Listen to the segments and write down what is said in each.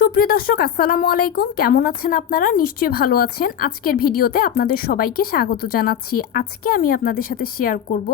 সুপ্রিয় দর্শক আসসালামু আলাইকুম, কেমন আছেন আপনারা? নিশ্চয়ই ভালো আছেন। আজকের ভিডিওতে আপনাদের সবাইকে স্বাগত জানাচ্ছি। আজকে আমি আপনাদের সাথে শেয়ার করব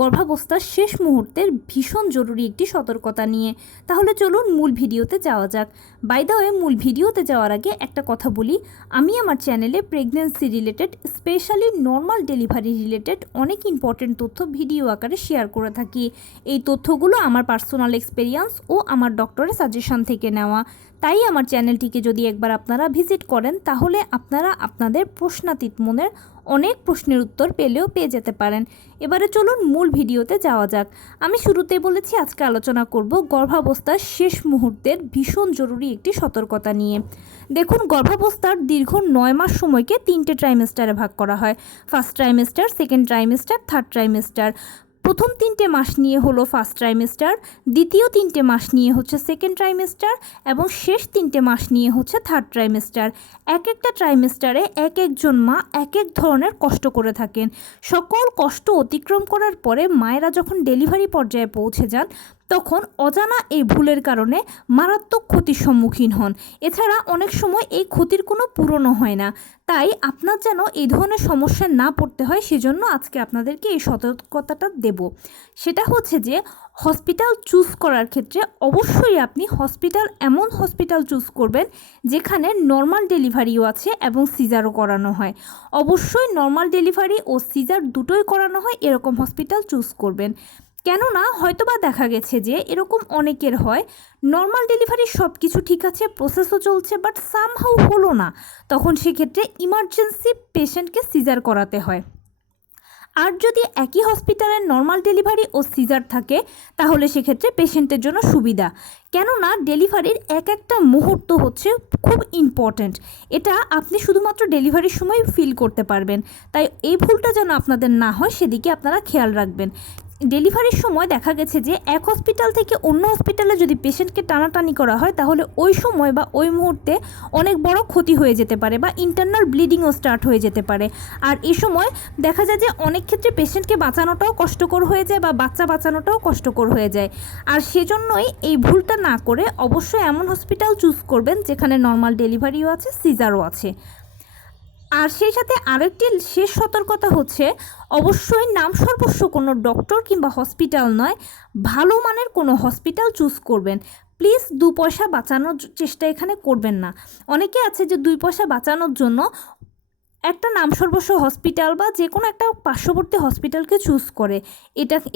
গর্ভাবস্থার শেষ মুহূর্তের ভীষণ জরুরি একটি সতর্কতা নিয়ে। তাহলে চলুন মূল ভিডিওতে যাওয়া যাক। বাই দ্য ওয়ে, মূল ভিডিওতে যাওয়ার আগে একটা কথা বলি, আমি আমার চ্যানেলে pregnancy related, specially normal delivery related অনেক ইম্পর্টেন্ট তথ্য ভিডিও আকারে শেয়ার করে থাকি। এই তথ্যগুলো আমার পার্সোনাল এক্সপেরিয়েন্স ও আমার ডক্টরের সাজেশন থেকে নেওয়া। তাই আমার চ্যানেলটিকে যদি একবার আপনারা ভিজিট করেন তাহলে আপনারা আপনাদের প্রশ্নাতীত মনের অনেক প্রশ্নের উত্তর পেয়ে যেতে পারেন। এবারে চলুন মূল ভিডিওতে যাওয়া যাক। আমি শুরুতেই বলেছি আজকে আলোচনা করব গর্ভাবস্থার শেষ মুহূর্তের ভীষণ জরুরি একটি সতর্কতা নিয়ে। দেখুন, গর্ভাবস্থার দীর্ঘ 9 মাস সময়কে 3টে ট্রাইমেস্টারে ভাগ করা হয়। First trimester, second trimester, third trimester. প্রথম 3টে মাস নিয়ে হলো ফার্স্ট ট্রাইমেস্টার, দ্বিতীয় 3টে মাস নিয়ে হচ্ছে সেকেন্ড ট্রাইমেস্টার এবং শেষ 3টে মাস নিয়ে হচ্ছে থার্ড ট্রাইমেস্টার। এক একটা ট্রাইমেস্টারে এক একজন মা এক এক ধরনের কষ্ট করে থাকেন। সকল কষ্ট অতিক্রম করার পরে মায়েরা যখন ডেলিভারি পর্যায়ে পৌঁছে যান তখন অজানা এই ভুলের কারণে মারাত্মক ক্ষতির সম্মুখীন হন। এছাড়া অনেক সময় এই ক্ষতির কোনো পূরণও হয় না। তাই আপনার যেন এই ধরনের সমস্যা না পড়তে হয়, সেজন্য আজকে আপনাদেরকে এই সতর্কতাটা দেব। সেটা হচ্ছে যে হসপিটাল চুজ করার ক্ষেত্রে অবশ্যই আপনি এমন হসপিটাল চুজ করবেন যেখানে নর্মাল ডেলিভারিও আছে এবং সিজারও করানো হয়। অবশ্যই নর্মাল ডেলিভারি ও সিজার দুটোই করানো হয় এরকম হসপিটাল চুজ করবেন। কেননা হয়তোবা দেখা গেছে যে এরকম অনেকের হয়, নর্মাল ডেলিভারি সব কিছু ঠিক আছে, প্রসেসও চলছে, বাট সামহাউ হলো না, তখন সেক্ষেত্রে ইমার্জেন্সি পেশেন্টকে সিজার করাতে হয়। আর যদি একই হসপিটালে নর্মাল ডেলিভারি ও সিজার থাকে তাহলে সেক্ষেত্রে পেশেন্টের জন্য সুবিধা। কেননা ডেলিভারির এক একটা মুহূর্ত হচ্ছে খুব ইম্পর্ট্যান্ট। এটা আপনি শুধুমাত্র ডেলিভারির সময় ফিল করতে পারবেন। তাই এই ভুলটা যেন আপনাদের না হয় সেদিকে আপনারা খেয়াল রাখবেন। ডেলিভারির সময় দেখা গেছে যে এক হসপিটাল থেকে অন্য হসপিটালে যদি পেশেন্টকে টানাটানি করা হয় তাহলে ওই সময় বা ওই মুহূর্তে অনেক বড় ক্ষতি হয়ে যেতে পারে বা ইন্টারনাল ব্লিডিংও স্টার্ট হয়ে যেতে পারে। আর এই সময় দেখা যায় যে অনেক ক্ষেত্রে পেশেন্টকে বাঁচানোটাও কষ্টকর হয়ে যায় বা বাচ্চা বাঁচানোটাও কষ্টকর হয়ে যায়। আর সেজন্যই এই ভুলটা না করে অবশ্যই এমন হসপিটাল চুজ করবেন যেখানে নর্মাল ডেলিভারিও আছে, সিজারও আছে। আর সেই সাথে আরেকটি শেষ সতর্কতা হচ্ছে, অবশ্যই নামসর্বস্ব কোনো ডক্টর কিংবা হসপিটাল নয়, ভালো মানের কোনো হসপিটাল চুজ করবেন। প্লিজ 2 পয়সা বাঁচানোর চেষ্টা এখানে করবেন না। অনেকে আছে যে 2 পয়সা বাঁচানোর জন্য একটা নামসর্বস্ব হসপিটাল বা যে কোনো একটা পার্শ্ববর্তী হসপিটালকে চুজ করে।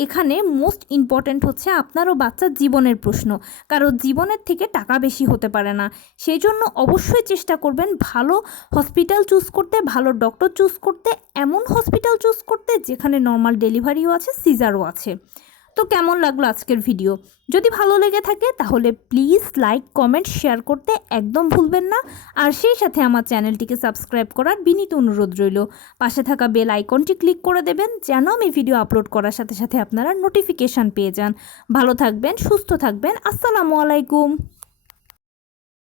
এখানে মোস্ট ইম্পর্ট্যান্ট হচ্ছে আপনারও বাচ্চার জীবনের প্রশ্ন, কারণ জীবনের থেকে টাকা বেশি হতে পারে না। সেই জন্য অবশ্যই চেষ্টা করবেন ভালো হসপিটাল চুজ করতে, ভালো ডক্টর চুজ করতে, এমন হসপিটাল চুজ করতে যেখানে নর্মাল ডেলিভারিও আছে, সিজারও আছে। তো কেমন লাগলো আজকের ভিডিও? যদি ভালো লেগে থাকে তাহলে প্লিজ লাইক, কমেন্ট, শেয়ার করতে একদম ভুলবেন না। আর সেই সাথে আমার চ্যানেলটিকে সাবস্ক্রাইব করার বিনীত অনুরোধ রইল। পাশে থাকা বেল আইকনটি ক্লিক করে দেবেন যেন আমি ভিডিও আপলোড করার সাথে সাথে আপনারা নোটিফিকেশান পেয়ে যান। ভালো থাকবেন, সুস্থ থাকবেন। আসসালামু আলাইকুম।